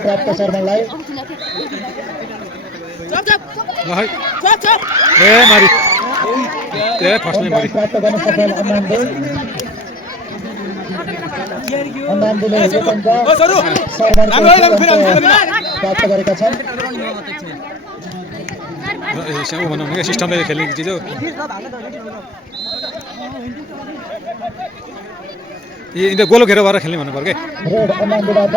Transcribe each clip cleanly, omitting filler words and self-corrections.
प्राप्त शर्मालाई प्राप्त गर्न सफल अन्नान्दीले प्राप्त गरेका छन्। सिस्टमले खेल्ने चिज हो यिनीहरू गोलो घेर भएर खेल्ने भन्नु पर्यो रेड अन्नान्दीबाट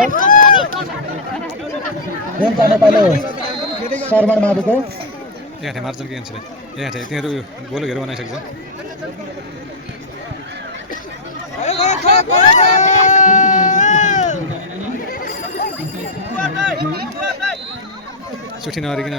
नेपाली शर्मा माविको यहाँ मार्छन् कि मान्छेले यहाँ तिनीहरू गोलो घेर बनाइसकेछ सुठी नगरिकन